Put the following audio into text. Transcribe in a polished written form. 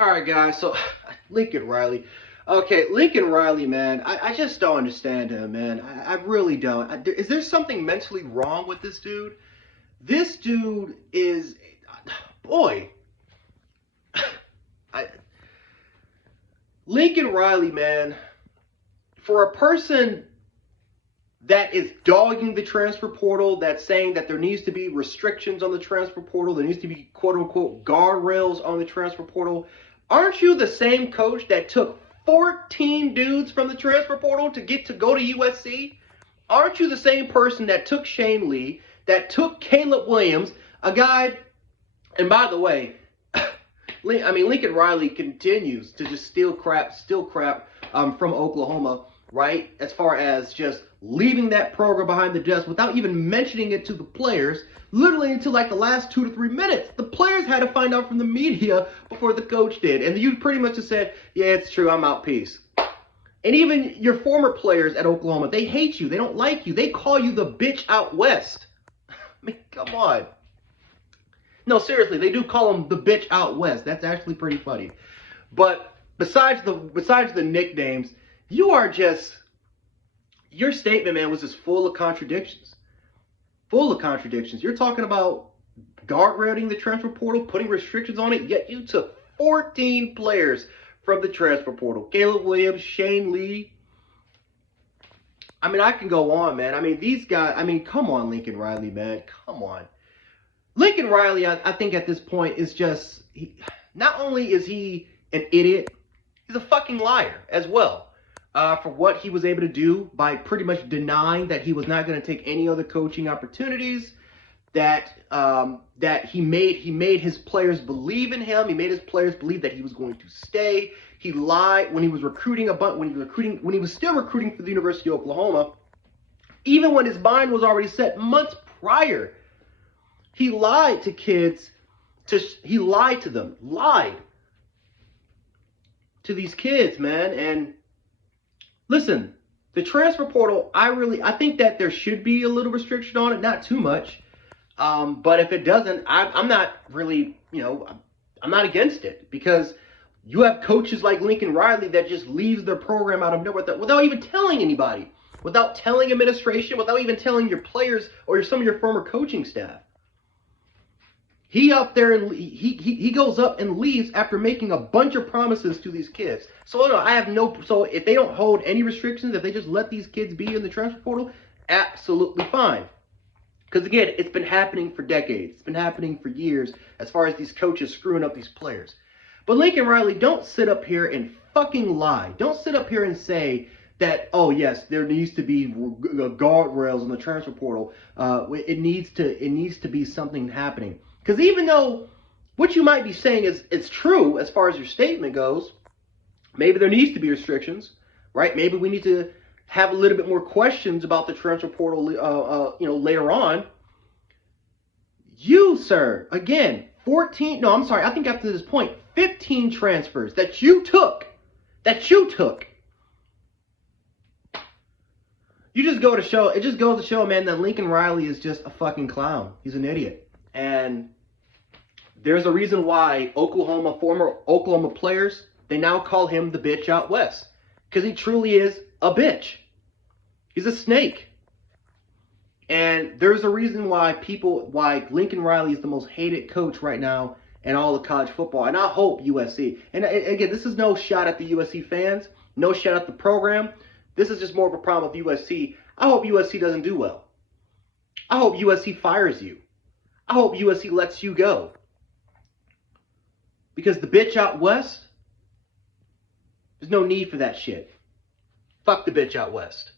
All right, guys. So Lincoln Riley. Okay, Lincoln Riley, man. I just don't understand him, man. I really don't. Is there something mentally wrong with this dude? This dude is, boy. I, Lincoln Riley, man. For a person that is dogging the transfer portal, that's saying that there needs to be restrictions on the transfer portal, there needs to be quote unquote guardrails on the transfer portal. Aren't you the same coach that took 14 dudes from the transfer portal to get to go to USC? Aren't you the same person that took Shane Lee, that took Caleb Williams, a guy, and by the way, Lincoln Riley continues to just steal crap from Oklahoma, right? As far as just leaving that program behind the desk without even mentioning it to the players, literally until like the last 2 to 3 minutes. The players had to find out from the media before the coach did. And you pretty much just said, yeah, it's true, I'm out, peace. And even your former players at Oklahoma, they hate you. They don't like you. They call you the bitch out west. I mean, come on. No, seriously, they do call him the bitch out west. That's actually pretty funny. But besides the nicknames, you are just, your statement, man, was just full of contradictions. Full of contradictions. You're talking about guardrailing the transfer portal, putting restrictions on it, yet you took 14 players from the transfer portal. Caleb Williams, Shane Lee. I mean, I can go on, man. I mean, these guys, I mean, come on, Lincoln Riley, man. Come on. Lincoln Riley, I think at this point is just, not only is he an idiot, he's a fucking liar as well. For what he was able to do by pretty much denying that he was not going to take any other coaching opportunities, that he made his players believe in him. He made his players believe that he was going to stay. He lied when he was recruiting when he was still recruiting for the University of Oklahoma, even when his mind was already set months prior. He lied to kids. He lied to them. Lied to these kids, man. And listen, the transfer portal, I think that there should be a little restriction on it, not too much. But if it doesn't, I'm not really, I'm not against it, because you have coaches like Lincoln Riley that just leaves their program out of nowhere without even telling anybody, without telling administration, without even telling your players or some of your former coaching staff. He up there and he goes up and leaves after making a bunch of promises to these kids. So so if they don't hold any restrictions, if they just let these kids be in the transfer portal, absolutely fine. Because again, it's been happening for decades. It's been happening for years as far as these coaches screwing up these players. But Lincoln Riley, don't sit up here and fucking lie. Don't sit up here and say that, oh yes, there needs to be guardrails in the transfer portal. It needs to be something happening. Because even though what you might be saying is true as far as your statement goes, maybe there needs to be restrictions, right? Maybe we need to have a little bit more questions about the transfer portal, later on. You, sir, again, I think after this point, 15 transfers that you took. It just goes to show, man, that Lincoln Riley is just a fucking clown. He's an idiot. And there's a reason why former Oklahoma players, they now call him the bitch out west. Because he truly is a bitch. He's a snake. And there's a reason why Lincoln Riley is the most hated coach right now in all of college football. And I hope USC. And again, this is no shot at the USC fans. No shot at the program. This is just more of a problem with USC. I hope USC doesn't do well. I hope USC fires you. I hope USC lets you go. Because the bitch out west, there's no need for that shit. Fuck the bitch out west.